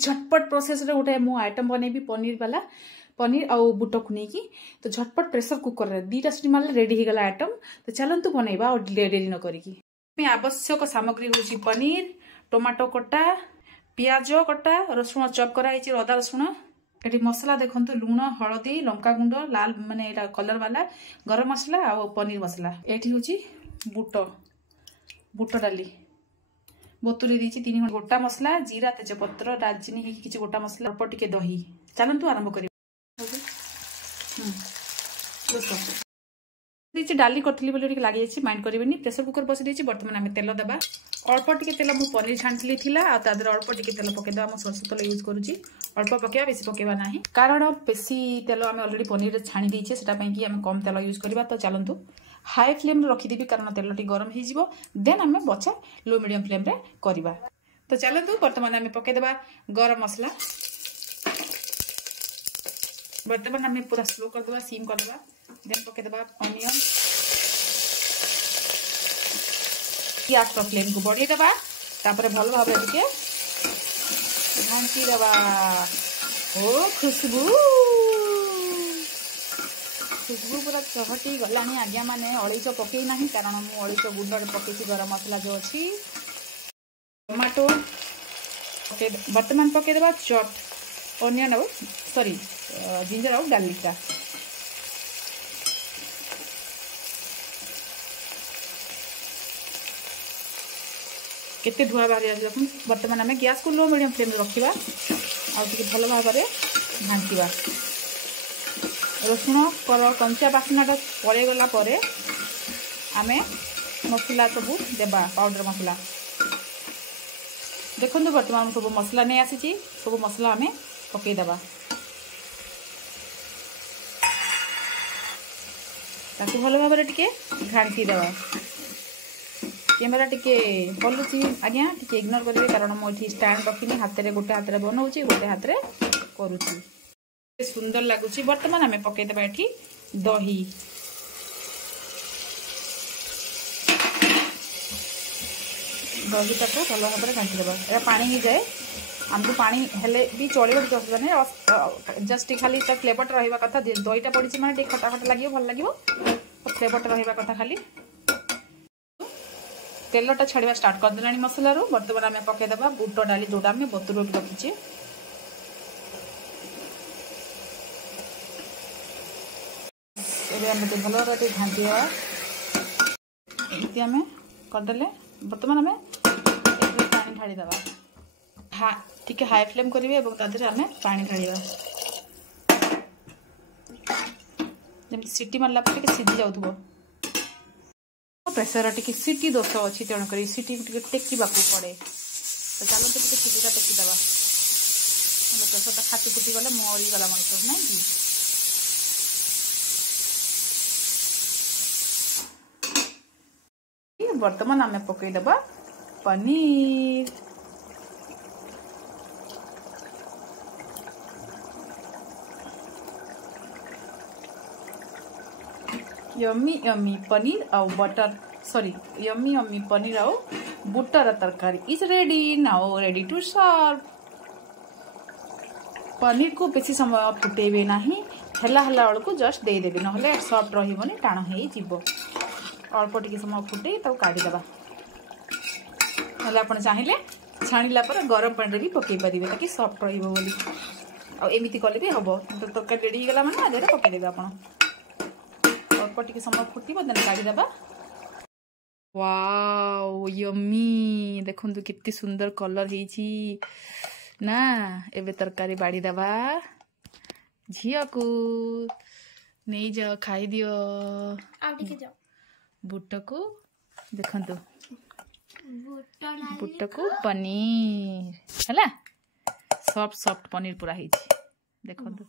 झटपट प्रोसेस रे गोटे मु आइटम बनेबी पनीर वाला पनीर आउ बुट को नहीं तो झटपट प्रेशर कुकर रे 2टा सीटी मारले रेडी हो गला आइटम। तो चलंतु बनैबा और देरी न करिकी। आवश्यक सामग्री होची पनीर, टमाटो कटा, पियाज कटा, रसुण चॉप करा है, अदा रसुण, ये मसला देखो लुण, हलदी, लंका गुंड, लाल माने कलर वाला गरम मसला आ पनीर मसला। ये हूँ बुट बुट डाली बोतुरी दी 3 गोटा मसला, जीरा, तेजपत्र, दालचीनी किसी गोटा मसला, अल्प टिके दही। चलतु आरंभ कर डाली करी लगी माइंड करें। प्रेसर कुकर बसी देती। बर्तमान आम तेल देवा। अल्प टिके तेल मु पनीर छाणी था अल्प टिके तेल पकईदा। सरसों तेल यूज करुँची। अल्प पकड़ा बेसी पकईवा ना कारण बेसी तेल आम अलरेडी पनीर छाणी देचे से आम कम तेल यूज करवा। तो चलतु हाई फ्लेम रखीदेवी कारण तेल टी गरम हो देन आम बचा लो मीडियम फ्लेम रे करवा। तो चलतु बर्तमान आम पकईदेवा गरम मसला। बर्तमान आम पूरा स्लो करदे सीम करदे देन पकईदेवा अनियन। गैस फ्लेम को बढ़ेदेवा तापर भल भाव घाटी देवा। ओ खुशबू खुशबू पूरा चहटी गला आज्ञा माने अलैच पकई ना कारण मु अलैच गुंड पकई गरम मसला जो अच्छी। टमाटो बर्तमान पकईदेवा चॉप अनियन आउ सॉरी जिंजर आउ गार्लिक टा। केते धुआ बाहरी देखो। बर्तमान आम गैस को लो मीडियम फ्लेम रखा आगे भल भाव में घांटा। रसुण पर कंचा बासनाटा पड़े गला आम मसला सब देवा पाउडर मसला देखो। बर्तमान सब मसला नहीं आसी सब मसला आम पकईदेवा। ताकू भल भाव में टिके घांटी देवा। कैमेरा टिके हलुची आज्ञा टिके इग्नोर करेंगे कारण मुझे स्टैंड रखनी हाथ में गोटे हाथ में बनाऊँगी गोटे हाथ में करुँची। सुंदर लगुच। बर्तमान आम पकईदेवा ये दही। दही टाक भल भाव में घाटीदेवा। या पानी ही जाए आमको पानी हेले भी चलो कि असुविधा नहीं। जस्ट खाली फ्लेवर रहा कथा दहीटा पड़ी मैंने खटा खटा लगे भल लगे फ्लेवर रहा कथा खाली। तेलटा छाड़ा स्टार्ट करदे मसला रू। बर्तमान आम पकईदेवा बुट डाली जोटा आम बतुर रखीचे। भल घाटी देवा एमती आम करदे। बर्तमान आम पानी ढाड़ीदेवा। हाँ टिके हाई फ्लेम करेंगे आम पानी ढाड़ा जमी सीटी मारला सीझी जाऊ। प्रेसर टी सीटी दोष अच्छी तेणुक सीटी टेकवा पड़े। तो चलते सीटीटा टेकीदेवा। प्रेसरटा खाती फुटी गले मरीगला मनीष ना कि। बर्तमान आम पकईदेवा पनीर। यम्मी यम्मी पनीर आउ butter sorry yummy yummy paneer आउ butter tarkari is ready now ready to serve. Paneer को बेसी समय फुटेबे नहीं हला हला बेलू जस्ट देदेवे ना सॉफ्ट रही टाण हो। अल्प टिके समय फुटे तो काढ़ीदेवा। आप चाहिए छाणिला पर गरम पानी भी पकई पारे ताकि सॉफ्ट रही कले भी हम। तो तरकारी रेडी होगा मैंने आधे पकईदेवे आप अल्प टिके समय फुटब देन काढ़ीदेवा। वाओ यम्मी देखो कितनी सुंदर कलर होईची ना। एबे तरकारी बाड़ी देवा झिया को नहीं जाओ खाई दियो। बुट को देखंतु बुट को पनीर है सॉफ्ट सॉफ्ट पनीर पूरा होईची देखंतु।